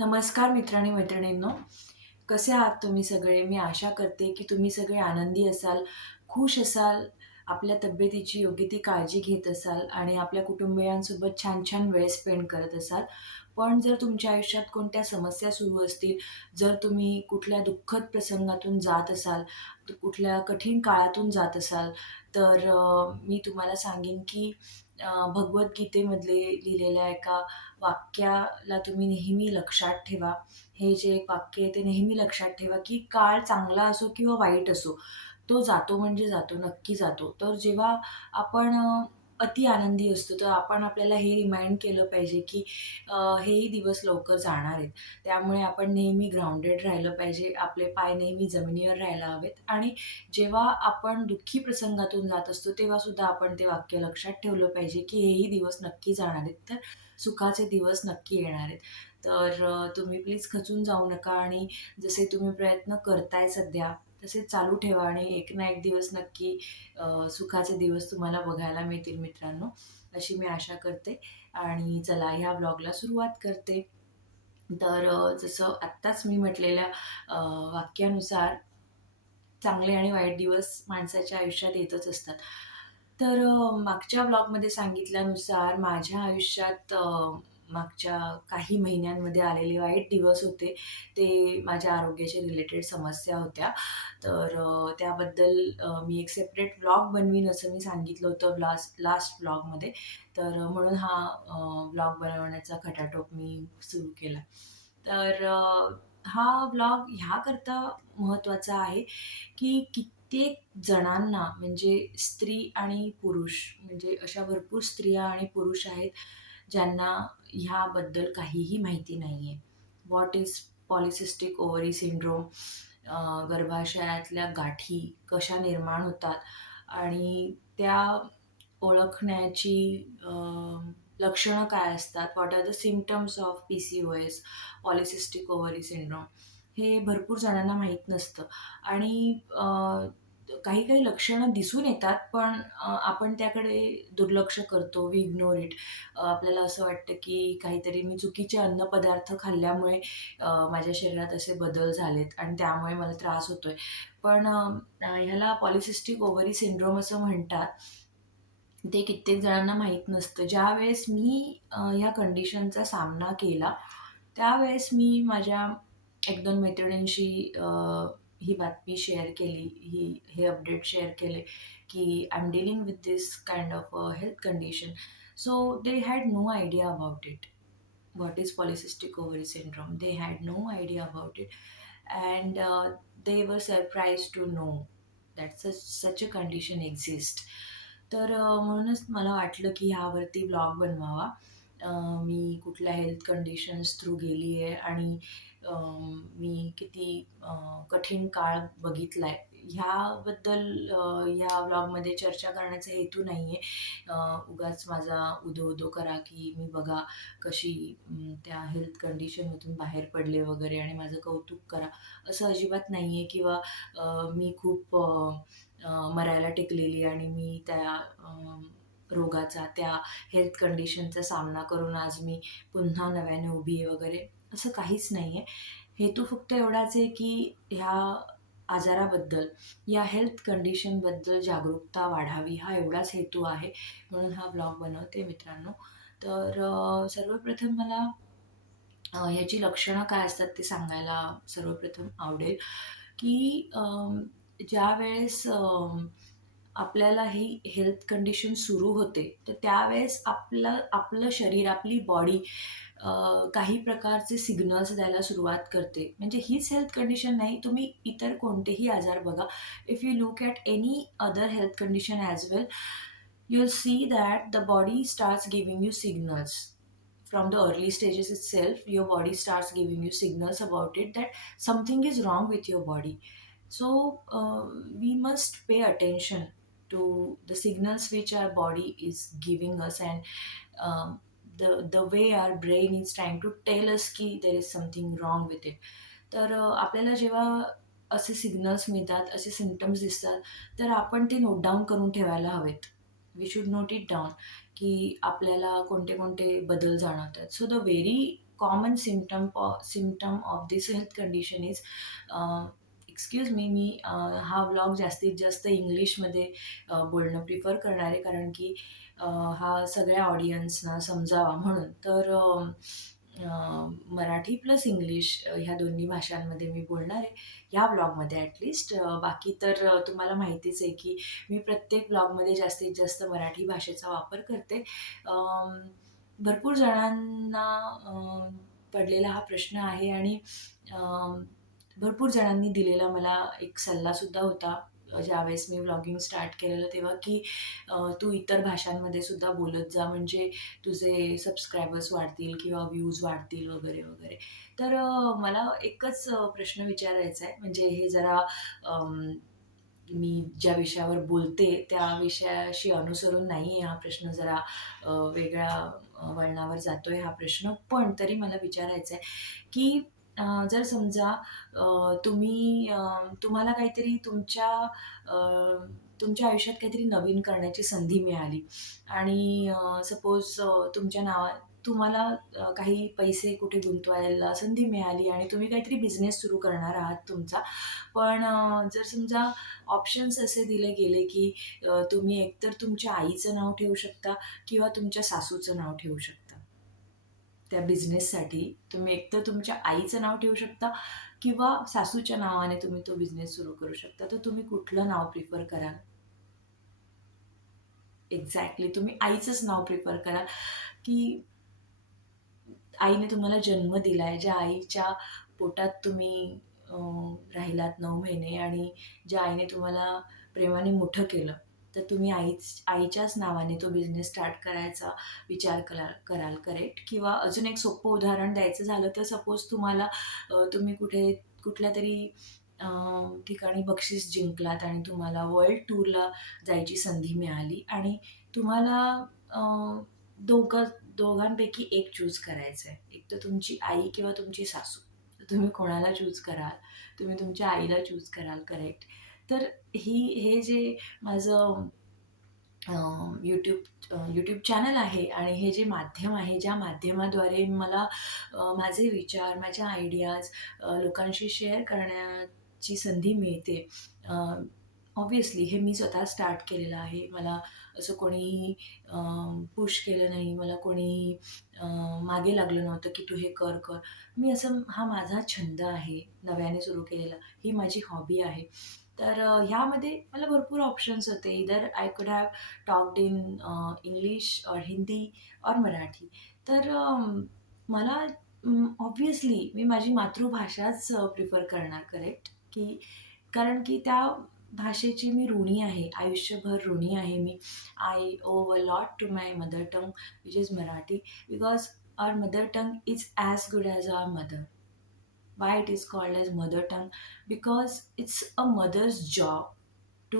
नमस्कार मित्रांनी मैत्रिणींनो, कसे आहात तुम्ही सगळे? मी आशा करते की तुम्ही सगळे आनंदी असाल, खुश असाल, आपल्या तब्येतीची योग्य ती काळजी घेत असाल आणि आपल्या कुटुंबियांसोबत छान-छान वेळ स्पेंड करत असाल. पण जर तुमच्या आयुष्यात कोणत्या समस्या सुरू असतील, जर तुम्ही कुठल्या दुःखद प्रसंगातून जात असाल, कुठल्या कठीण काळातून जात असाल, तर मी तुम्हाला सांगेन की भगवद्गीतेमधले लिहिलेल्या एका वाक्याला तुम्ही नेहमी लक्षात ठेवा. हे जे एक वाक्य आहे ते नेहमी लक्षात ठेवा, की काळ चांगला असो किंवा वाईट असो, तो जातो म्हणजे जातो, नक्की जातो. तर जेव्हा आपण अति आनंदी असतो, तर आपण आपल्याला हे रिमाइंड केलं पाहिजे, की हेही दिवस लवकर जाणार आहेत. त्यामुळे आपण नेहमी ग्राउंडेड राहिलं पाहिजे. आपले पाय नेहमी जमिनीवर राहायला हवेत आणि जेव्हा आपण दुःखी प्रसंगातून जात असतो, तेव्हा सुद्धा आपण ते वाक्य लक्षात ठेवलं पाहिजे, की हेही दिवस नक्की जाणार आहेत. तर सुखाचे दिवस नक्की येणार आहेत. तर तुम्ही प्लीज खचून जाऊ नका आणि जसे तुम्ही प्रयत्न करताय सध्या, तसे चालू ठेवा आणि एक ना एक दिवस नक्की सुखाचे दिवस तुम्हाला बघायला मिळतील मित्रांनो, अशी मी आशा करते. आणि चला ह्या व्लॉगला सुरुवात करते. तर जसं आत्ताच मी म्हटलेल्या वाक्यानुसार चांगले आणि वाईट दिवस माणसाच्या आयुष्यात येतच असतात. तर मागच्या ब्लॉगमध्ये सांगितल्यानुसार माझ्या आयुष्यात मागच्या काही महिन्यांमध्ये आलेले वाईट दिवस होते. ते माझ्या आरोग्याच्या रिलेटेड समस्या होत्या. तर त्याबद्दल मी एक सेपरेट ब्लॉग बनवीन असं मी सांगितलं होतं लास्ट ब्लॉगमध्ये. तर म्हणून हा ब्लॉग बनवण्याचा खटाटोप मी सुरू केला. तर हा ब्लॉग ह्याकरता महत्त्वाचा आहे, की कित्येक जणांना म्हणजे स्त्री आणि पुरुष म्हणजे अशा भरपूर स्त्रिया आणि पुरुष आहेत, ज्यांना ह्याबद्दल काहीही माहिती नाहीये. What is polycystic ovary syndrome, गर्भाशयातल्या गाठी कशा निर्माण होतात आणि त्या ओळखण्याची लक्षणं काय असतात? What are the symptoms of PCOS, polycystic ovary syndrome हे भरपूर जणांना माहीत नसतं आणि काही-काही लक्षणं दिसून येतात, पण आपण त्याकडे दुर्लक्ष करतो, वी इग्नोर इट. आपल्याला असं वाटतं, की काहीतरी मी चुकीचे अन्नपदार्थ खाल्ल्यामुळे माझ्या शरीरात असे बदल झालेत आणि त्यामुळे मला त्रास होतोय. पण ह्याला पॉलिसिस्टिक ओव्हरी सिंड्रोम असं म्हणतात. ते कित्येक जणांना माहीत नसतं. ज्यावेळेस मी ह्या कंडिशनचा सामना केला, त्यावेळेस मी माझ्या 1-2 मैत्रिणींशी ही बातमी शेअर केली, हे अपडेट शेअर केले, की I am dealing with this kind of health condition. So they had no idea about it. What is polycystic ovary syndrome? They had no idea about it, and they were surprised to know that such a condition exists. तर म्हणूनच मला वाटलं की ह्यावरती blog बनवावा. मी कुठल्या health conditions through गेली आहे आणि मी किती कठीण काळ बघितलाय ह्याबद्दल ह्या ब्लॉगमध्ये चर्चा करण्याचा हेतू नाही आहे. उगाच माझा उदो-उदो करा की मी बघा कशी त्या हेल्थ कंडिशनमधून बाहेर पडले वगैरे आणि माझं कौतुक करा, असं अजिबात नाही आहे किंवा मी खूप मरायला टेकलेली आणि मी त्या रोगाचा, त्या हेल्थ कंडिशनचा सामना करून आज मी पुन्हा नव्याने उभी आहे वगैरे, असं काहीच नाही आहे. हेतू फक्त एवढाच आहे की ह्या आजाराबद्दल, या हेल्थ कंडिशनबद्दल जागरूकता वाढावी, हा एवढाच हेतू आहे. म्हणून हा ब्लॉग बनवते मित्रांनो. तर सर्वप्रथम मला ह्याची लक्षणं काय असतात ते सांगायला सर्वप्रथम आवडेल, की ज्यावेळेस आपल्याला ही हेल्थ कंडिशन सुरू होते, तर त्यावेळेस आपलं शरीर, आपली बॉडी काही प्रकारचे सिग्नल्स द्यायला सुरुवात करते. म्हणजे हीच हेल्थ कंडिशन नाही, तुम्ही इतर कोणतेही आजार बघा. If you look at any other health condition as well, you'll see that the body starts giving you signals. From the early stages itself, your body starts giving you signals about it that something is wrong with your body. So we must pay attention to the signals which our body is giving us, and um, the way our brain is trying to tell us ki there is something wrong with it. तर आपल्याला जेव्हा असे signals मिळतात, असे symptoms दिसतात, तर आपण ते नोट डाउन करून ठेवायला हवेत. We should note it down, की आपल्याला कोणते-कोणते बदल जाणवतात. So the very common symptom of this health condition is, excuse me, मी हा व्लॉग जास्तीत जास्त इंग्लिशमध्ये बोलणं प्रिफर करणार आहे, कारण की हा सगळ्या ऑडियन्सना समजावा म्हणून. तर मराठी प्लस इंग्लिश ह्या दोन्ही भाषांमध्ये मी बोलणार आहे ह्या ब्लॉगमध्ये ॲटलिस्ट. बाकी तर तुम्हाला माहितीच आहे की मी प्रत्येक ब्लॉगमध्ये जास्तीत जास्त मराठी भाषेचा वापर करते. अम, भरपूर जणांना पडलेला हा प्रश्न आहे, आणि अम, भरपूर जणांनी दिलेला मला एक सल्लासुद्धा होता ज्यावेळेस मी व्लॉगिंग स्टार्ट केलेलं तेव्हा, की तू इतर भाषांमध्ये सुद्धा बोलत जा, म्हणजे तुझे सबस्क्रायबर्स वाढतील किंवा व्ह्यूज वाढतील वगैरे वगैरे. तर मला एकच प्रश्न विचारायचा आहे, म्हणजे हे जरा अम, मी ज्या विषयावर बोलते त्या विषयाशी अनुसरून नाही आहे हा प्रश्न, जरा वेगळ्या वळणावर जातोय हा प्रश्न, पण तरी मला विचारायचं आहे की जर समजा तुम्हाला काहीतरी तुमच्या आयुष्यात काहीतरी नवीन करण्याची संधी मिळाली, आणि सपोज तुम्हाला काही पैसे कुठे गुंतवायला संधी मिळाली आणि तुम्ही काहीतरी बिझनेस सुरू करणार आहात तुमचा. पण जर समजा ऑप्शन्स असे दिले गेले की तुम्ही एकतर तुमच्या आईचं नाव ठेवू शकता किंवा तुमच्या सासूचं नाव ठेवू शकता. त्या बिझनेससाठी तुम्ही एकतर तुमच्या आईचं नाव ठेवू शकता किंवा सासूच्या नावाने तुम्ही तो बिझनेस सुरू करू शकता. तर तुम्ही कुठलं नाव प्रिफर कराल? एक्झॅक्टली, तुम्ही आईचंच नाव प्रिफर कराल, की आईने तुम्हाला जन्म दिलाय, ज्या आईच्या पोटात तुम्ही राहिलात 9 महिने, आणि ज्या आईने तुम्हाला प्रेमाने मोठं केलं, तर तुम्ही आईच्याच नावाने तो बिझनेस स्टार्ट करायचा विचार कराल, करेक्ट? किंवा अजून एक सोपं उदाहरण द्यायचं झालं तर सपोज तुम्ही कुठल्यातरी ठिकाणी बक्षीस जिंकलात आणि तुम्हाला वर्ल्ड टूरला जायची संधी मिळाली, आणि तुम्हाला अ, दोघं दोघांपैकी एक चूज करायचं आहे. एक तर तुमची आई किंवा तुमची सासू. तर तुम्ही कोणाला चूज कराल? तुम्ही तुमच्या आईला चूज कराल, करेक्ट. तर हे जे माझं यूट्यूब चॅनल आहे, आणि हे जे माध्यम आहे, ज्या माध्यमाद्वारे मला माझे विचार, माझ्या आयडियाज लोकांशी शेअर करण्याची संधी मिळते. ऑब्व्हियसली हे मी स्वतः स्टार्ट केलेलं आहे. मला असं कोणीही पुश केलं नाही. मला कोणीही मागे लागलं नव्हतं, की तू हे कर, कर. हा माझा छंद आहे, नव्याने सुरू केलेला. ही माझी हॉबी आहे. तर ह्यामध्ये मला भरपूर ऑप्शन्स होते. Either I could have talked in English और हिंदी और मराठी. तर मला ऑब्व्हियसली मी माझी मातृभाषाच प्रिफर करणार, करेक्ट? कारण की त्या भाषेची मी ऋणी आहे, आयुष्यभर ऋणी आहे मी. I owe a lot to my mother tongue, which is Marathi, because our mother tongue is as good as our mother. Why it is called as mother tongue? Because it's a mother's job to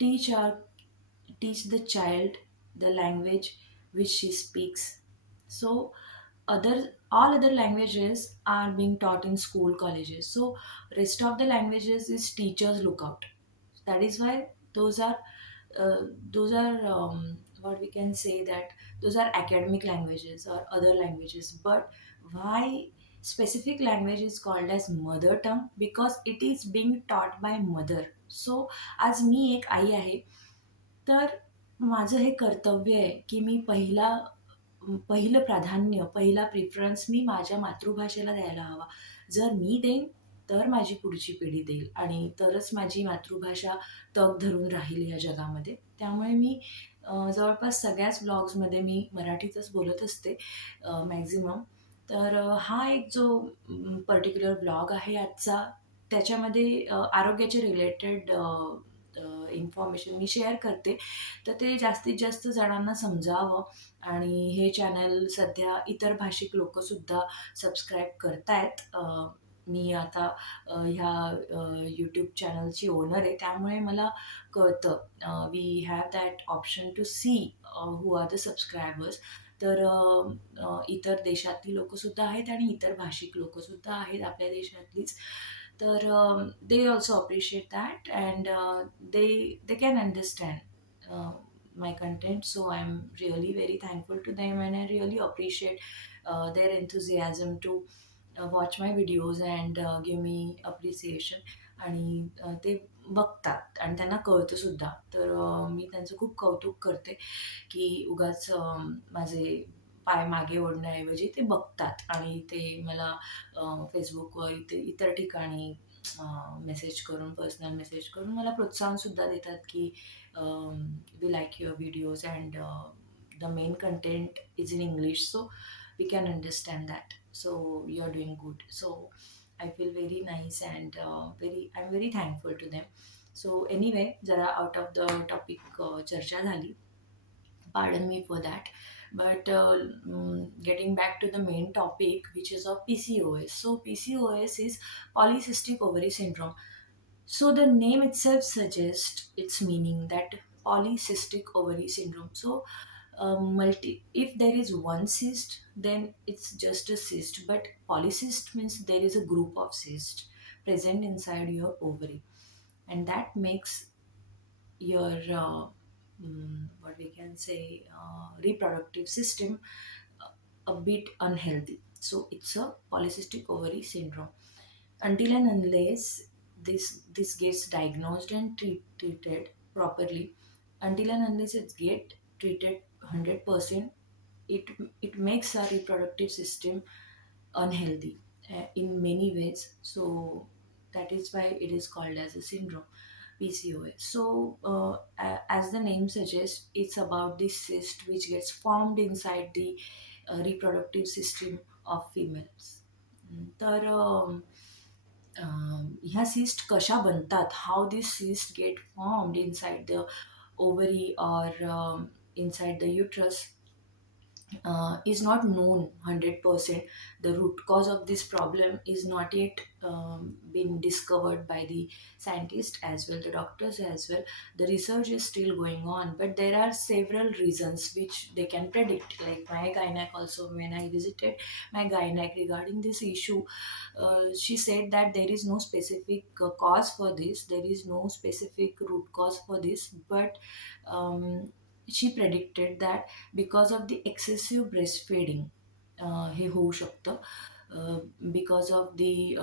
teach our teach the child the language which she speaks. So all other languages are being taught in school, colleges. So rest of the languages is teachers look out. That is why those are what we can say, that those are academic languages or other languages. But why specific language is called as mother tongue? Because it is being taught by mother. So आज मी एक आई आहे, तर माझं हे कर्तव्य आहे की मी पहिलं प्राधान्य, पहिला प्रिफरन्स मी माझ्या मातृभाषेला द्यायला हवा. जर मी देईन, तर माझी पुढची पिढी देईल, आणि तरच माझी मातृभाषा तग धरून राहील या जगामध्ये. त्यामुळे मी जवळपास सगळ्याच ब्लॉग्समध्ये मी मराठीतच बोलत असते मॅक्झिमम. तर हा एक जो पर्टिक्युलर ब्लॉग आहे आजचा, त्याच्यामध्ये आरोग्याचे रिलेटेड इन्फॉर्मेशन मी शेअर करते. तर ते जास्तीत जास्त जणांना समजावं, आणि हे चॅनल सध्या इतर भाषिक लोकंसुद्धा सबस्क्राईब करतायत. मी आता ह्या यूट्यूब चॅनलची ओनर आहे, त्यामुळे मला कळतं. We have that option to see who are the subscribers. तर इतर देशातली लोकंसुद्धा आहेत आणि इतर भाषिक लोकंसुद्धा आहेत आपल्या देशातलीच. तर they also appreciate that, and they can understand my content. So I'm really very thankful to them, and I really appreciate their enthusiasm to watch my videos and give me appreciation. आणि ते बघतात आणि त्यांना कळतं सुद्धा. तर मी त्यांचं खूप कौतुक करते की उगाच माझे पाय मागे ओढण्याऐवजी ते बघतात आणि ते मला फेसबुकवर इतर ठिकाणी मेसेज करून, पर्सनल मेसेज करून मला प्रोत्साहनसुद्धा देतात की we like your videos and the main content is in English, so we can understand that. So you're doing good. So I feel very nice and I'm very thankful to them. So anyway, जरा out of the topic चर्चा झाली. Pardon me for that. But getting back to the main topic, which is of PCOS. So PCOS is polycystic ovary syndrome. So the name itself suggests its meaning, that polycystic ovary syndrome. So multi if there is one cyst, then it's just a cyst, but polycyst means there is a group of cysts present inside your ovary, and that makes your what we can say reproductive system a bit unhealthy. So it's a polycystic ovary syndrome. Until and unless this gets diagnosed and treated properly, until and unless it get treated 100%, it it makes our reproductive system unhealthy in many ways. So that is why it is called as a syndrome, PCOS. So as the name suggests, it's about the cyst which gets formed inside the reproductive system of females. तर ह्या cyst कशा बनतात, how this cyst get formed inside the ovary or inside the uterus is not known 100%. The root cause of this problem is not yet been discovered by the scientists as well, the doctors as well. The research is still going on, but there are several reasons which they can predict. Like my gynac also, when I visited my gynac regarding this issue, she said that there is no specific cause for this, there is no specific root cause for this, but she predicted that because of the excessive breastfeeding हे होऊ शकतं. Because of the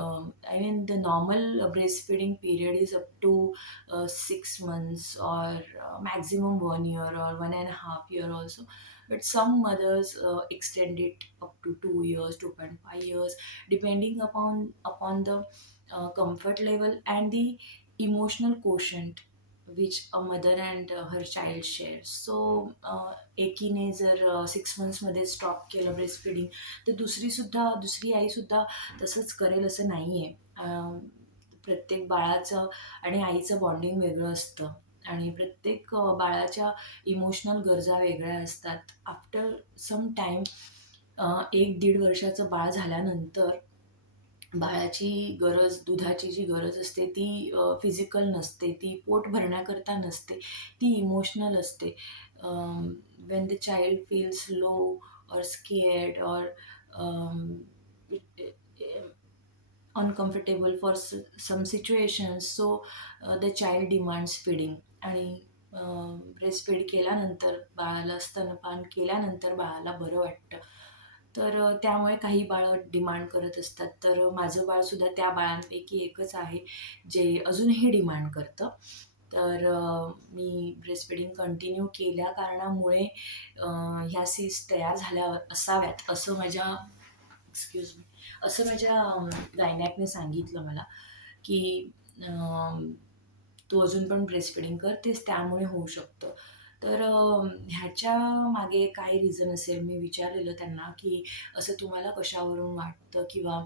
I mean the normal breastfeeding period is up to 6 months or maximum 1 year or 1.5 year also, but some mothers extend it up to 2 years, 2.5 years, depending upon the comfort level and the emotional quotient which a mother and her child share. So एकीने जर 6 मंथ्समध्ये stop केलं breast feeding, तर दुसरी आईसुद्धा तसंच करेल असं नाही आहे. प्रत्येक बाळाचं आणि आईचं बॉन्डिंग वेगळं असतं आणि प्रत्येक बाळाच्या इमोशनल गरजा वेगळ्या असतात. आफ्टर सम टाईम 1-1.5 वर्षाचं बाळ झाल्यानंतर बाळाची गरज, दुधाची जी गरज असते ती फिजिकल नसते, ती पोट भरण्याकरता नसते, ती इमोशनल असते. Wien the child feels low और स्केअर्ड और uncomfortable for some situations, so the child demands feeding. आणि ब्रेस्ट फीड केल्यानंतर बाळाला स्तनपान केल्यानंतर बाळाला बरं वाटतं. तर त्यामुळे काही बाळं डिमांड करत असतात. तर माझं बाळसुद्धा त्या बाळांपैकी एकच आहे जे अजूनही डिमांड करतं. तर मी ब्रेस्ट फीडिंग कंटिन्यू केल्या कारणामुळे ह्या सीस तयार झाल्या असाव्यात असं माझ्या एक्सक्यूज मी असं माझ्या गायनॅकने सांगितलं मला, की तू अजून पण ब्रेस्ट फिडिंग करतेस त्यामुळे होऊ शकतं. तर ह्याच्या मागे काय रिझन असेल, मी विचारलेलं त्यांना, की असं तुम्हाला कशावरून वाटतं किंवा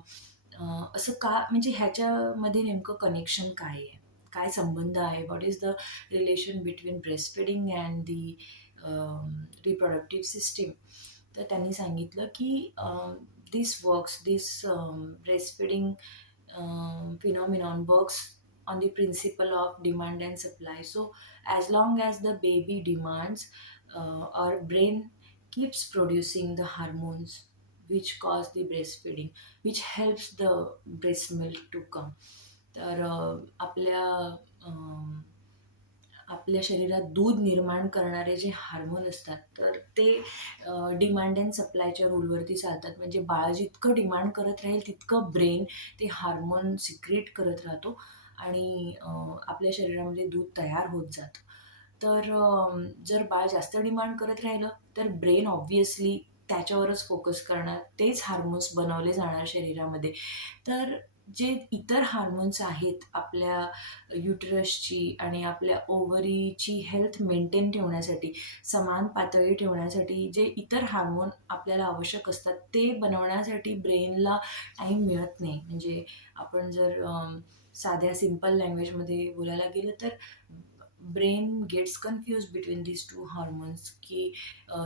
असं का, म्हणजे ह्याच्यामध्ये नेमकं कनेक्शन काय आहे, काय संबंध आहे, what is the relation between breast feeding and the reproductive system. तर त्यांनी सांगितलं की this breastfeeding phenomenon works on the principle of demand and supply. So as long as the baby demands, our brain keeps producing the hormones which cause the breastfeeding, which helps the breast milk to come. तर आपल्या आपल्या शरीरात दूध निर्माण करणारे जे hormone असतात, तर ते डिमांड अँड सप्लायच्या रूलवरती चालतात. म्हणजे बाळ जितकं डिमांड करत राहील तितकं ब्रेन ते हार्मोन सिक्रेट करत राहतो आणि आपल्या शरीरामध्ये दूध तयार होत जातं. तर जर बाळ जास्त डिमांड करत राहिलं तर ब्रेन ऑब्व्हियसली त्याच्यावरच फोकस करणार, तेच हार्मोन्स बनवले जाणार शरीरामध्ये. तर जे इतर हार्मोन्स आहेत आपल्या युटरसची आणि आपल्या ओव्हरीची हेल्थ मेंटेन ठेवण्यासाठी, समान पातळी ठेवण्यासाठी जे इतर हार्मोन आपल्याला आवश्यक असतात, ते बनवण्यासाठी ब्रेनला टाईम मिळत नाही. म्हणजे आपण जर साध्या सिंपल लँग्वेजमध्ये बोलायला गेलं तर brain gets confuse between these two hormones, की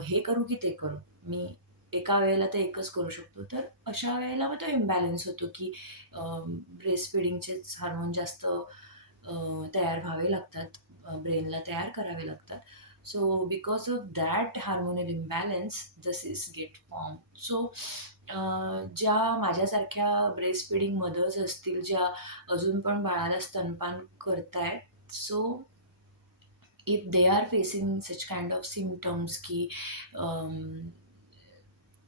हे करू की ते करू? मी एका वेळेला तर एकच करू शकतो. तर अशा वेळेला मग तो इम्बॅलन्स होतो, की ब्रेस्ट फिडिंगचेच हार्मोन जास्त तयार व्हावे लागतात, ब्रेनला तयार करावे लागतात. So because of that hormonal imbalance this get form. So ज्या माझ्यासारख्या ब्रेस्ट फिडिंग मदर्स असतील, ज्या अजून पण बाळाला स्तनपान करतायत, so if they are facing such kind of symptoms, ki um,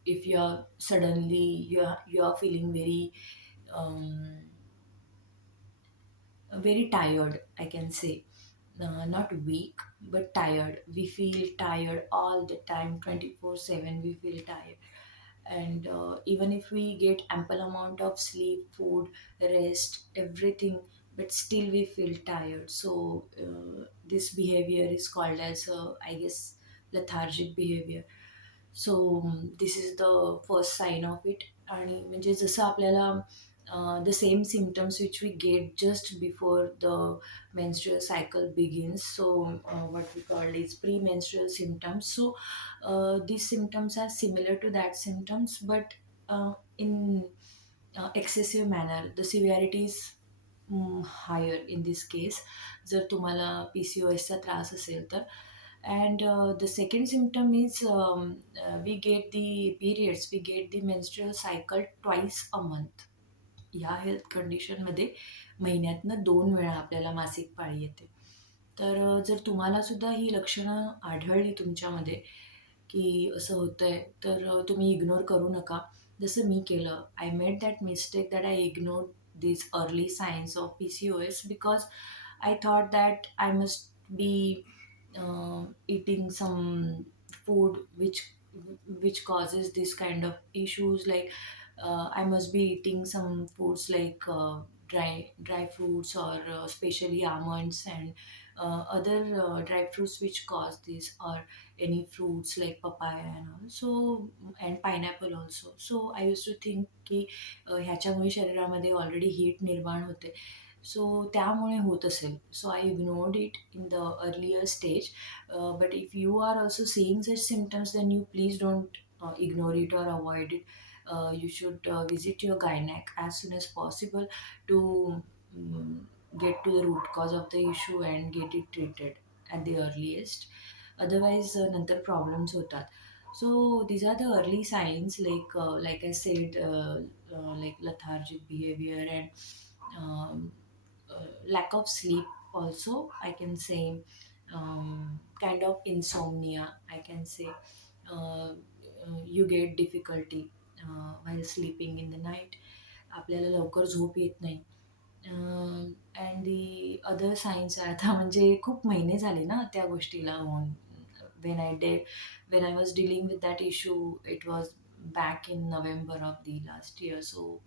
if you are suddenly you are feeling um, very tired, I can say, not weak but tired. We feel tired all the time, 24/7 we feel tired. And even if we get ample amount of sleep, food, rest, everything, but still we feel tired. So this behavior is called as I guess lethargic behavior. So this is the first sign of it. आणि म्हणजे जसं आपल्याला the same symptoms which we get just before the menstrual cycle begins. So, what we call is premenstrual symptoms. So, these symptoms are similar to that symptoms, but in excessive manner. The severity is higher in this case. जर तुम्हाला PCOSचा त्रास असेल तर. And the second symptom is we get the periods, we get the menstrual cycle twice a month. ह्या health कंडिशनमध्ये महिन्यातनं 2 वेळा आपल्याला मासिक पाळी येते. तर जर तुम्हाला सुद्धा ही लक्षणं आढळली तुमच्यामध्ये, की असं होतंय, तर तुम्ही इग्नोर करू नका. जसं मी केलं, I made that mistake that I ignore these early signs of PCOS because I thought that I must be eating some food which causes this kind of issues, like I must be eating some foods like dry fruits, or especially almonds and other dry fruits which cause this, or any fruits like papaya and all, so and pineapple also. So I used to think की ह्याच्यामुळे शरीरामध्ये already heat निर्माण होते, so त्यामुळे होत असेल. So I ignored it in the earlier stage. But if you are also seeing such symptoms, then you please don't ignore it or avoid it. You should visit your gynec as soon as possible to um, get to the root cause of the issue and get it treated at the earliest. Otherwise, नंतर problems होतात. So these are the early signs, like I said, like lethargic behavior and lack of sleep also, I can say. Kind of insomnia, I can say. You get difficulty while sleeping in the night. आपल्याला लवकर झोप येत नाही. And the other science आहे, आता म्हणजे खूप महिने झाले ना त्या गोष्टीला होऊन. When I was dealing with that issue, it was back in November of the last year. So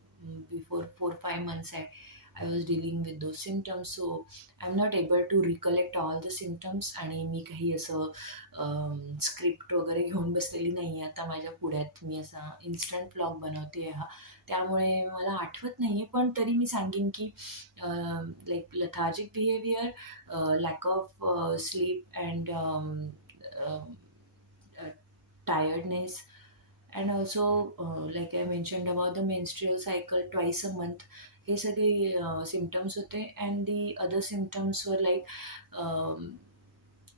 before 4-5 months, I was dealing with those symptoms. So I'm not able to recollect all the symptoms. आणि मी काही असं script वगैरे घेऊन बसलेली नाही आहे आता माझ्या पुढ्यात. मी असा इन्स्टंट व्लॉग बनवते हा, त्यामुळे मला आठवत नाही आहे. पण तरी मी सांगेन की like lethargic behavior, lack of sleep, and tiredness, and also like I mentioned about the menstrual cycle twice a month, हे सगळे सिम्टम्स होते. अँड दी अदर सिम्टम्स वर लाईक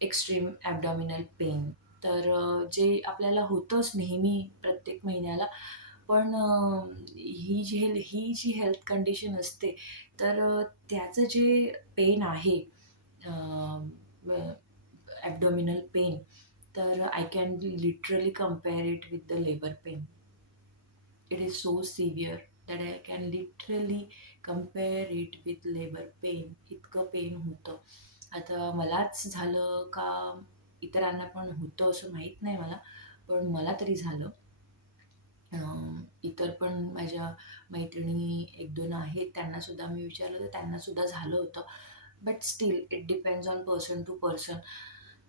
एक्स्ट्रीम ॲबडॉमिनल पेन. तर जे आपल्याला होतंच नेहमी प्रत्येक महिन्याला, पण ही जी हेल्थ कंडिशन असते, तर त्याचं जे पेन आहे, ॲबडॉमिनल पेन, तर I can literally compare it with the labour pain. It is so severe that I can literally compare it with labour pain. इतकं पेन होतं. आता मलाच झालं का इतरांना पण होतं असं माहीत नाही मला, पण मला तरी झालं. इतर पण माझ्या मैत्रिणी 1-2 आहेत, त्यांनासुद्धा मी विचारलं तर त्यांनासुद्धा झालं होतं. But still it depends on person to person.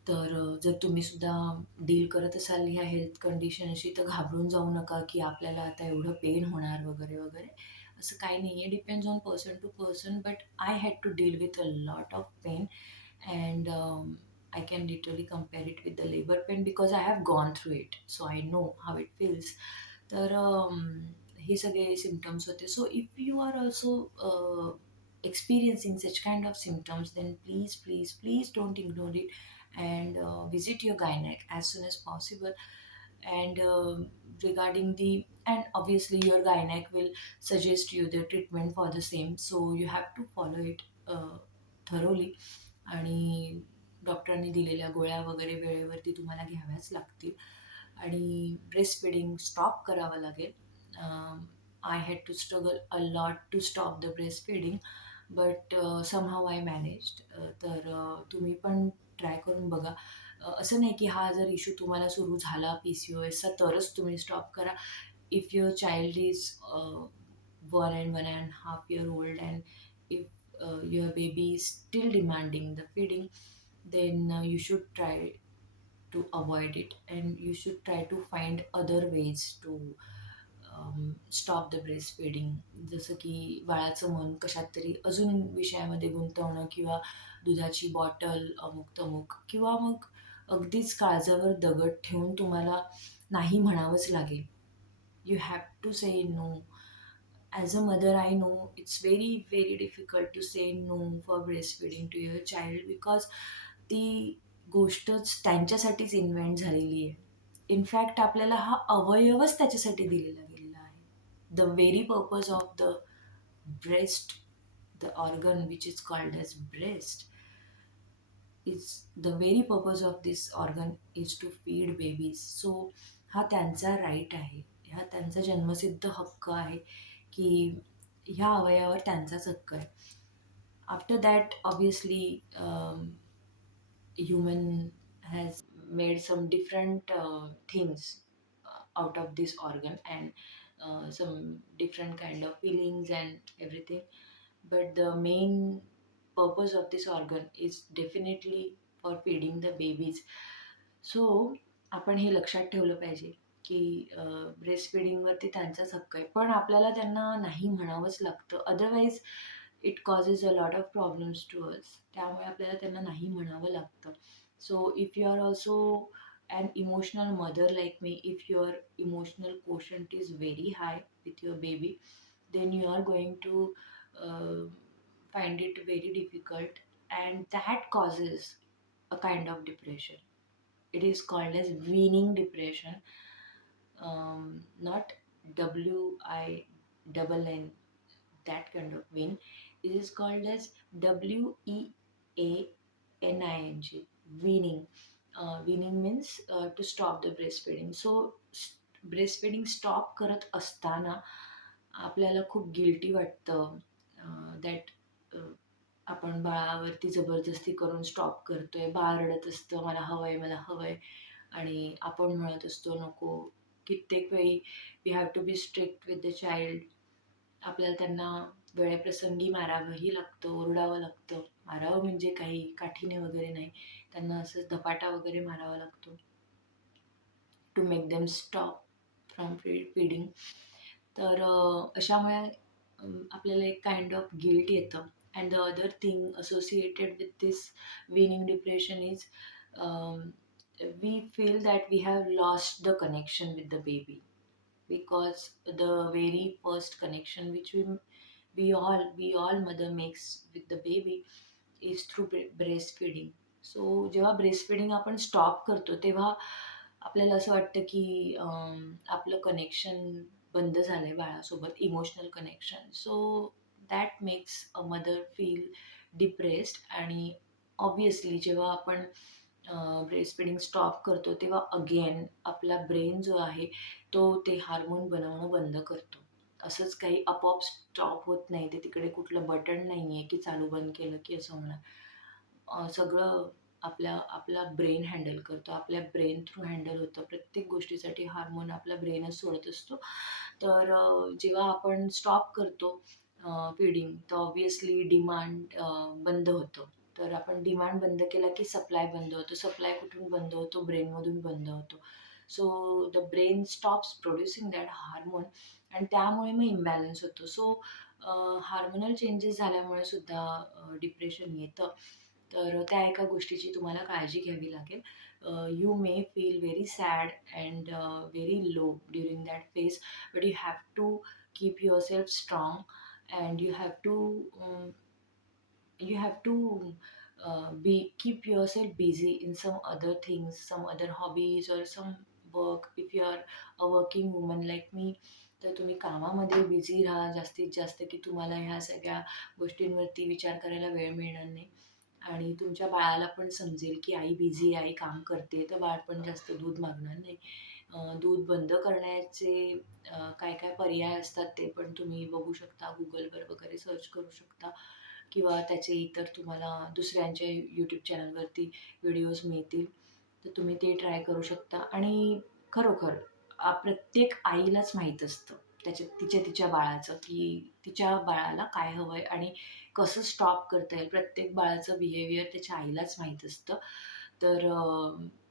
तर जर तुम्हीसुद्धा डील करत असाल ह्या हेल्थ कंडिशनशी, तर घाबरून जाऊ नका, की आपल्याला आता एवढं पेन होणार वगैरे, वगैरे. असं काही नाही आहे. Depends on person to person. But I had to deal with a lot of pain and I can literally compare it with the labor pain because I have gone through it, so I know how it feels. तर हे सगळे symptoms होते. So if you are also experiencing such kind of symptoms, then please don't ignore it and visit your gynec as soon as possible. And regarding the, and obviously your gynec will suggest you the treatment for the same, so you have to follow it thoroughly. आणि डॉक्टरांनी दिलेल्या गोळ्या वगैरे वेळेवरती तुम्हाला घ्याव्याच लागतील. आणि breast feeding stop करावं लागेल. I had to struggle a lot to stop the breast feeding, but somehow I managed. तर तुम्ही पण ट्राय करून बघा. असं नाही की हा जर इश्यू तुम्हाला सुरू झाला PCOSचा तरच तुम्ही स्टॉप करा. If your child is 1 and 1.5 year old, and if your baby is still demanding the feeding, then you should try to avoid it, and you should try to find other ways to stop the breast feeding. जसं की बाळाचं मन कशात तरी अजून विषयामध्ये गुंतवणं, किंवा दुधाची बॉटल अमुक तमुक, किंवा मग अगदीच काळजावर दगड ठेवून तुम्हाला नाही म्हणावंच लागेल. You have to say no. As a mother, I know it's very difficult to say no for breastfeeding to your child, because ती गोष्टच त्यांच्यासाठीच इन्व्हेंट झालेली आहे. इनफॅक्ट आपल्याला हा अवयवच त्याच्यासाठी दिलेला गेलेला आहे. The very purpose of the breast, the organ which is called as breast, is the very purpose of this organ is to feed babies. So हा त्यांचा राईट आहे, हा त्यांचा जन्मसिद्ध हक्क आहे, की ह्या अवयवावर त्यांचाच हक्क आहे. After that obviously human has made some different things out of this organ, and some different kind of feelings and everything, but the main purpose of this organ is definitely for feeding the babies. So आपण हे लक्षात ठेवलं पाहिजे, की breast फिडिंगवरती त्यांचाच हक्क आहे, पण आपल्याला त्यांना नाही म्हणावंच लागतं. Otherwise it causes a lot of problems to us. त्यामुळे आपल्याला त्यांना नाही म्हणावं लागतं. So if you are also an emotional mother like me, if your emotional quotient is very high with your baby, then you are going to uh, find it very difficult, and that causes a kind of depression. It is called as weaning depression, not WINN, that kind of wean. It is called as WEANING, weaning. Weaning means to stop the breastfeeding. So breastfeeding stop करत असताना आपल्याला खूप guilty वाटतं, that आपण बाळावरती जबरदस्ती करून stop करतोय. बाळ रडत असतं, मला हवंय, मला हवंय, आणि आपण म्हणत असतो नको. कित्येक वेळी we have to be strict with the child. आपल्याला त्यांना वेळेप्रसंगी मारावंही लागतं, ओरडावं लागतं. मारावं म्हणजे काही काठीने वगैरे नाही, त्यांना असंच धपाटा वगैरे मारावा लागतो to make them stop from feeding. तर अशामुळे आपल्याला एक काइंड ऑफ गिल्ट येतं. And the other thing associated with this weaning depression is we feel that we have lost the connection with the baby, because the very first connection which we all mother makes with the baby is through breastfeeding. So जेव्हा ब्रेस्टफिडिंग आपण stop करतो, तेव्हा आपल्याला असं वाटतं की आपलं connection बंद झालं आहे बाळासोबत, emotional connection. So that makes a mother feel depressed, आणि ऑब्व्हियसली जेव्हा आपण ब्रेस्ट फिडिंग स्टॉप करतो तेव्हा अगेन आपला ब्रेन जो आहे तो ते हार्मोन बनवणं बंद करतो. असंच काही आपोआप स्टॉप होत नाही. ते तिकडे कुठलं बटन नाही आहे की चालू बंद केलं की असं होणार. सगळं आपला ब्रेन हँडल करतो. आपल्या ब्रेन थ्रू हँडल होतं. प्रत्येक गोष्टीसाठी हार्मोन आपला ब्रेनच सोडत असतो. तर जेव्हा आपण स्टॉप करतो फीडिंग तर ऑब्व्हियसली डिमांड बंद होतं. तर आपण डिमांड बंद केला की सप्लाय बंद होतो. सप्लाय कुठून बंद होतो? ब्रेनमधून बंद होतो. So the brain stops producing that hormone आणि त्यामुळे मग इम्बॅलन्स होतो. सो हार्मोनल चेंजेस झाल्यामुळे सुद्धा डिप्रेशन येतं. तर त्या एका गोष्टीची तुम्हाला काळजी घ्यावी लागेल. You may feel very sad and very low during that phase, but you have to keep yourself strong and you have to be keep yourself busy in some other things, some other hobbies or some work. If you are a working woman like me, तर तुम्ही कामामध्ये busy राहा जास्तीत जास्त, की तुम्हाला ह्या सगळ्या गोष्टींवरती विचार करायला वेळ मिळणार नाही. आणि तुमच्या बाळाला पण समजेल की आई बिझी आहे, आई काम करते, तर बाळ पण जास्त दूध मागणार नाही. दूध बंद करण्याचे काय काय पर्याय असतात ते पण तुम्ही बघू शकता, गुगलवर वगैरे सर्च करू शकता किंवा त्याचे इतर तुम्हाला दुसऱ्यांच्या यूट्यूब चॅनलवरती व्हिडिओज मिळतील, तर तुम्ही ते ट्राय करू शकता. आणि खरोखर प्रत्येक आईलाच माहीत असतं तिच्या बाळाचं, की तिच्या बाळाला काय हवं आहे आणि कसं स्टॉप करता येईल. प्रत्येक बाळाचं बिहेवियर त्याच्या आईलाच माहीत असतं. तर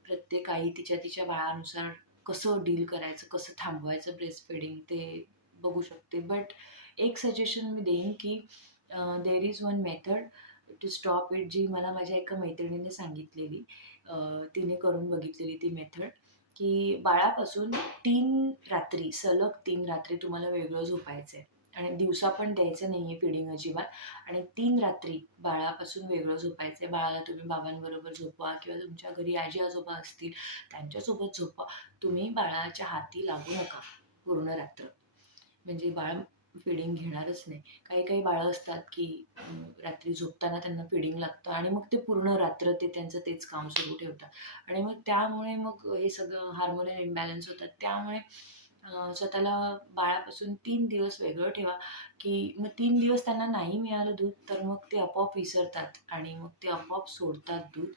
प्रत्येक आई तिच्या बाळानुसार कसं डील करायचं, कसं थांबवायचं ब्रेस्ट फिडिंग ते बघू शकते. बट एक सजेशन मी देईन की there is one method to stop it, जी मला माझ्या एका मैत्रिणीने सांगितलेली. तिने करून बघितलेली ती मेथड, की बाळापासून 3 रात्री सलग 3 रात्री तुम्हाला वेगळं झोपायचं आहे आणि दिवसा पण द्यायचं नाही आहे फिडिंग अजिबात. आणि 3 रात्री बाळापासून वेगळं झोपायचं आहे. बाळाला तुम्ही बाबांबरोबर झोपवा किंवा तुमच्या घरी आजी आजोबा असतील त्यांच्यासोबत झोपवा. तुम्ही बाळाच्या हाती लागू नका पूर्ण रात्र. म्हणजे बाळ फिडिंग घेणारच नाही. काही काही बाळं असतात की रात्री झोपताना त्यांना फिडिंग लागतं आणि मग ते पूर्ण रात्र ते त्यांचं तेच काम सुरू ठेवतात आणि मग त्यामुळे मग हे सगळं हार्मोनल इम्बॅलन्स होतात. त्यामुळे स्वतःला बाळापासून 3 दिवस वेगळं ठेवा, की मग 3 दिवस त्यांना नाही मिळालं दूध तर मग ते आपोआप विसरतात आणि मग ते आपोआप सोडतात दूध.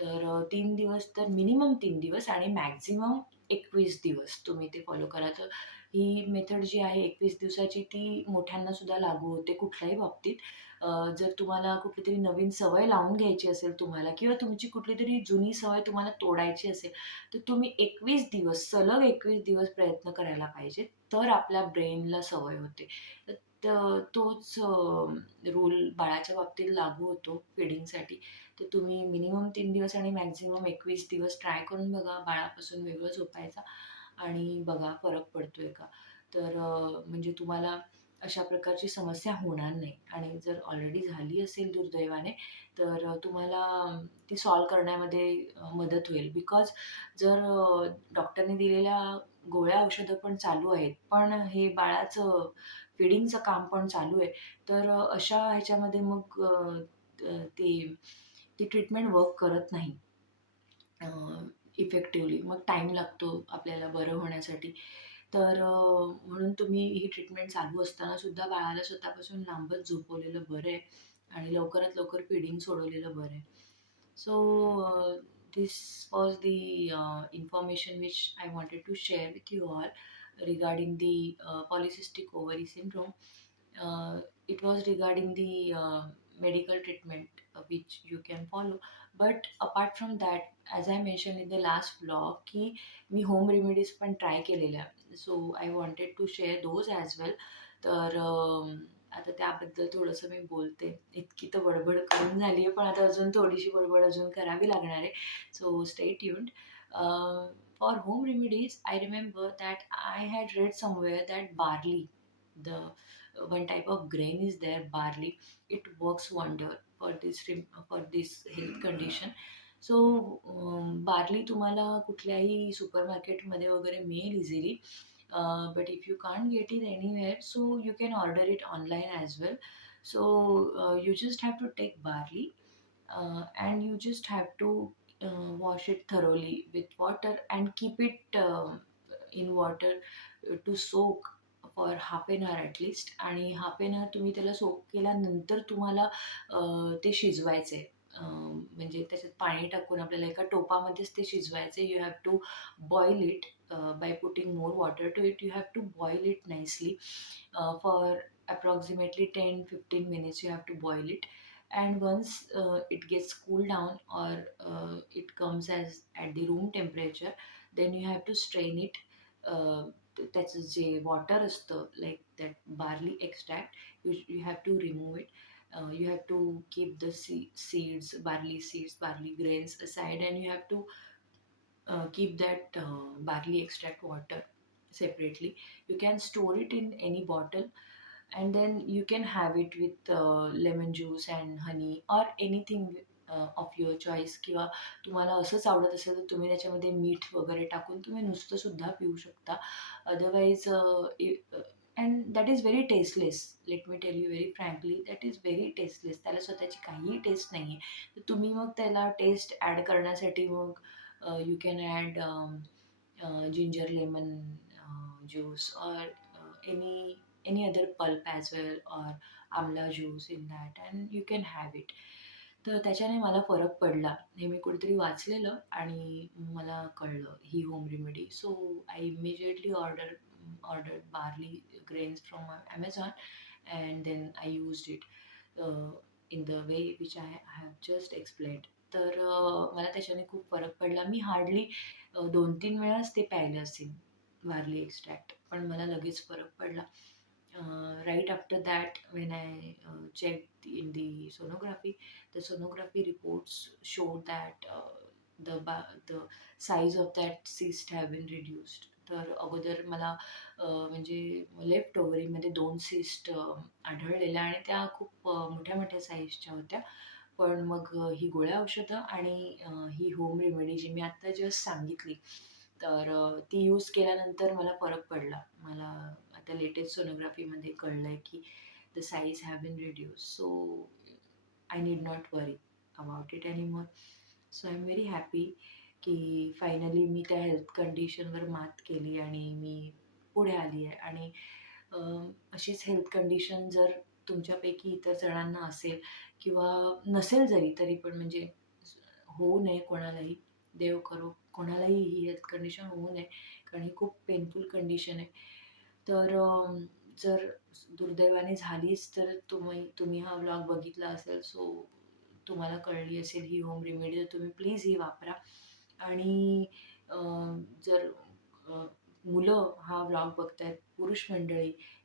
तर 3 दिवस तर मिनिमम 3 दिवस आणि मॅक्झिमम 21 दिवस तुम्ही ते फॉलो करा. तर ही मेथड जी आहे 21 दिवसाची ती मोठ्यांना सुद्धा लागू होते कुठल्याही बाबतीत. जर तुम्हाला कुठलीतरी नवीन सवय लावून घ्यायची असेल तुम्हाला किंवा तुमची कुठलीतरी जुनी सवय तुम्हाला तोडायची असेल, तर तुम्ही 21 दिवस सलग 21 दिवस प्रयत्न करायला पाहिजे. तर आपल्या ब्रेनला सवय होते. तोच रूल बाळाच्या बाबतीत लागू होतो फीडिंगसाठी. तर तुम्ही मिनिमम 3 दिवस आणि मॅक्झिमम 21 दिवस ट्राय करून बघा बाळापासून वेगळं झोपायचा आणि बघा फरक पडतोय का. तर म्हणजे तुम्हाला अशा प्रकारची समस्या होणार नाही आणि जर ऑलरेडी झाली असेल दुर्दैवाने तर तुम्हाला ती सॉल्व्ह करण्यामध्ये मदत होईल. बिकॉज जर डॉक्टरने दिलेल्या गोळ्या औषधं पण चालू आहेत, पण हे बाळाचं फीडिंगचं काम पण चालू आहे, तर अशा ह्याच्यामध्ये मग ती ती ट्रीटमेंट वर्क करत नाही इफेक्टिव्हली. मग टाईम लागतो आपल्याला बरं होण्यासाठी. तर म्हणून तुम्ही ही ट्रीटमेंट चालू असताना सुद्धा बाळाला स्वतःपासून लांबच झोपवलेलं बरं आहे आणि लवकरात लवकर फीडिंग सोडवलेलं बरं आहे. So this was the information which I wanted to share with you all regarding the polycystic ovary syndrome. It was regarding the medical treatment which you can follow. But apart from that, as I mentioned in the last vlog, की मी home remedies पण try केलेल्या. So I wanted to share those as well. तर आता त्याबद्दल थोडंसं मी बोलते. इतकी तर बडबड करून झाली आहे, पण आता अजून थोडीशी बडबड अजून करावी लागणार आहे. So stay tuned. For home remedies, I remember that I had read somewhere that barley, the one type of grain is there, barley, it works wonder for for this health condition. So barley तुम्हाला कुठल्याही सुपरमार्केटमध्ये वगैरे मिळेल easily. But if you can't get it anywhere so you can order it online as well. So you just have to take barley and you just have to wash it thoroughly with water and keep it in water to soak for half an hour at least. आणि half an hour तुम्ही त्याला soak केल्यानंतर तुम्हाला ते शिजवायचं आहे. म्हणजे त्याच्यात पाणी टाकून आपल्याला एका टोपामध्येच ते शिजवायचं आहे. You have to boil it by putting more water to it. You have to boil it nicely for approximately 10-15 minutes. You have to boil it, and once it gets cooled down, or it comes as at the room temperature, then you have to strain it. त्याचं जे water असतं like that barley extract, you have to remove it. You have to keep the seeds, barley grains aside, and you have to keep that barley extract water separately. You can store it in any bottle, and then you can have it with lemon juice and honey or anything of your choice. किंवा तुम्हाला असंच आवडत असेल तर तुम्ही त्याच्यामध्ये मीठ वगैरे टाकून तुम्ही नुसतं सुद्धा पिऊ शकता. Otherwise and that is very tasteless. Let me tell you very frankly, that is very tasteless. त्याला स्वतःची काहीही टेस्ट नाही आहे. तर तुम्ही मग त्याला टेस्ट ॲड करण्यासाठी मग you can add ginger lemon juice, or any other pulp as well, or amla juice in that, and you can have it. तर त्याच्याने मला फरक पडला. हे मी कुठेतरी वाचलेलं आणि मला कळलं ही home remedy. So I immediately ordered barley grains from Amazon, and then I used it in the way which I have just explained. तर मला त्याच्याने खूप फरक पडला. मी हार्डली 2-3 वेळाच ते प्यायलं असेल बार्ली एक्स्ट्रॅक्ट, पण मला लगेच फरक पडला. Right after that when I checked in the sonography, the sonography reports showed that the size of that cyst have been reduced. तर अगोदर मला म्हणजे लेफ्ट ओव्हरीमध्ये 2 सिस्ट आढळलेल्या, आणि त्या खूप मोठ्या मोठ्या साईजच्या होत्या. पण मग ही गोळ्या औषधं आणि ही होम रेमेडी जी मी आत्ता जस्ट सांगितली, तर ती यूज केल्यानंतर मला फरक पडला. मला आता लेटेस्ट सोनोग्राफीमध्ये कळलंय की the size have been reduce. So I need not worry about it anymore. So I am very happy की फायनली मी त्या हेल्थ कंडिशनवर मात केली आणि मी पुढे आली आहे. आणि अशीच हेल्थ कंडिशन जर तुमच्यापैकी इतर जणांना असेल किंवा नसेल जरी, तरी पण म्हणजे होऊ नये कोणालाही, देव करो कोणालाही ही हेल्थ कंडिशन होऊ नये, कारण ही खूप पेनफुल कंडिशन आहे. तर जर दुर्दैवाने झालीच तर तुम्ही हा व्लॉग बघितला असेल, सो तुम्हाला कळली असेल ही होम रेमेडी, तर तुम्ही प्लीज ही वापरा. आणि जर अ, मुलं हा व्लॉग बघतायत,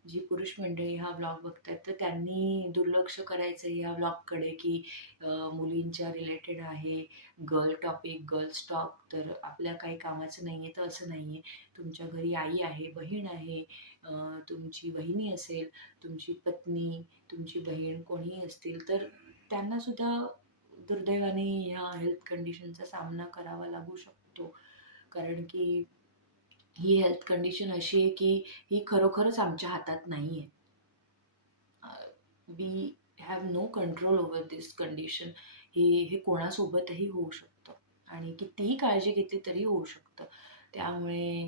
जी पुरुष मंडळी हा व्लॉग बघतायत, तर त्यांनी दुर्लक्ष करायचं ह्या व्लॉगकडे की मुलींच्या रिलेटेड आहे, गर्ल्स टॉक, तर आपल्या काही कामाचं नाही आहे. तर असं नाही आहे. तुमच्या घरी आई आहे, बहीण आहे, तुमची वहिनी असेल, तुमची पत्नी, तुमची बहीण कोणीही असतील, तर त्यांनासुद्धा दुर्दैवाने ह्या हेल्थ कंडिशनचा सामना करावा लागू शकतो. कारण की ही हेल्थ कंडिशन अशी आहे की ही खरोखरच आमच्या हातात नाही आहे. We have no control over this condition. हे कोणासोबतही होऊ शकतं आणि कितीही काळजी घेतली तरी होऊ शकतं. त्यामुळे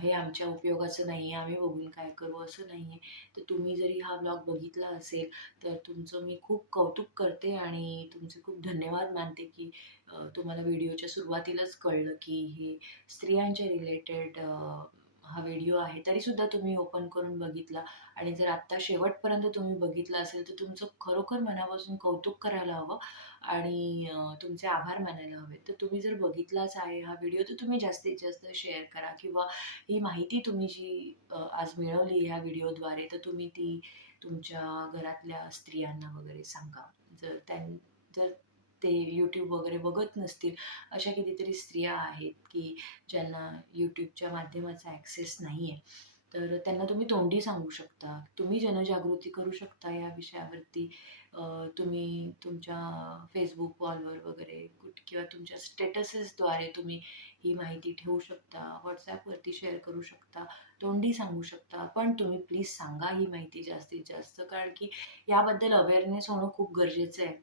हे आमच्या उपयोगाचं नाही आहे, आम्ही बघून काय करू असं नाही आहे. तर तुम्ही जरी हा ब्लॉग बघितला असेल तर तुमचं मी खूप कौतुक करते आणि तुमचे खूप धन्यवाद मानते की तुम्हाला व्हिडिओच्या सुरुवातीलाच कळलं की हे स्त्रियांच्या रिलेटेड हा व्हिडिओ आहे. तरीसुद्धा तुम्ही ओपन करून बघितला, आणि जर आत्ता शेवटपर्यंत तुम्ही बघितलं असेल तर तुमचं खरोखर मनापासून कौतुक करायला हवं आणि तुमचे आभार मानायला हवे. तर तुम्ही जर बघितलाच आहे हा व्हिडिओ, तर तुम्ही जास्तीत जास्त शेअर करा, किंवा ही माहिती तुम्ही जी आज मिळवली ह्या व्हिडिओद्वारे, तर तुम्ही ती तुमच्या घरातल्या स्त्रियांना वगैरे सांगा. जर ते यूट्यूब वगैरे बघत नसतील, अशा कितीतरी स्त्रिया आहेत की ज्यांना यूट्यूबच्या माध्यमाचा ॲक्सेस नाही आहे, तर त्यांना तुम्ही तोंडी सांगू शकता. तुम्ही जनजागृती करू शकता या विषयावरती. तुम्ही तुमच्या Facebook वॉलवर वगैरे किंवा तुमच्या स्टेटसेसद्वारे तुम्ही ही माहिती ठेवू शकता. WhatsAppवरती शेअर करू शकता. तोंडी सांगू शकता. पण तुम्ही प्लीज सांगा ही माहिती जास्तीत जास्त. कारण की याबद्दल अवेअरनेस होणं खूप गरजेचं आहे.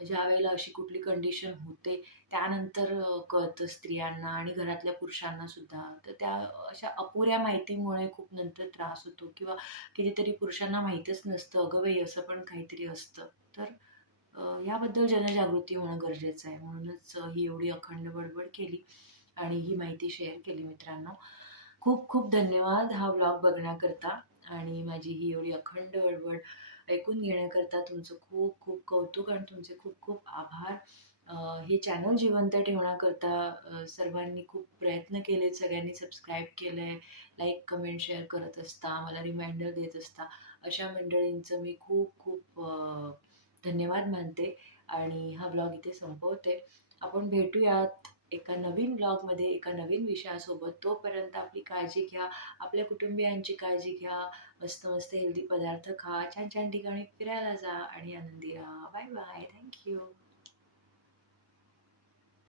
ज्यावेळेला अशी कुठली कंडिशन होते, त्यानंतर कळतं स्त्रियांना आणि घरातल्या पुरुषांना सुद्धा. तर त्या अशा अपुऱ्या माहितीमुळे खूप नंतर त्रास होतो किंवा कितीतरी पुरुषांना माहीतच नसतं, "अगं बाई, असं पण काहीतरी असतं." तर याबद्दल जनजागृती होणं गरजेचं आहे. म्हणूनच ही एवढी अखंड बडबड केली आणि ही माहिती शेअर केली मित्रांनो. खूप खूप धन्यवाद हा व्लॉग बघण्याकरता आणि माझी ही एवढी अखंड बडबड ऐकून घेण्याकरता तुमचं खूप खूप कौतुक आणि तुमचे खूप खूप आभार. अ, हे चॅनल जिवंत ठेवण्याकरता सर्वांनी खूप प्रयत्न केलेत, सगळ्यांनी सबस्क्राईब केलंय, लाईक, कमेंट, शेअर करत असता, मला रिमाइंडर देत असता. अशा मंडळींचं मी खूप खूप धन्यवाद मानते आणि हा ब्लॉग इथे संपवते. आपण भेटूयात एका नवीन ब्लॉगमध्ये, एका नवीन विषयासोबत. तोपर्यंत आपली काळजी घ्या, आपल्या कुटुंबियांची काळजी घ्या. मस्त मस्त हेल्दी पदार्थ खा, छान छान ठिकाणी फिरायला जा आणि आनंदी राहा. Bye bye. Thank you.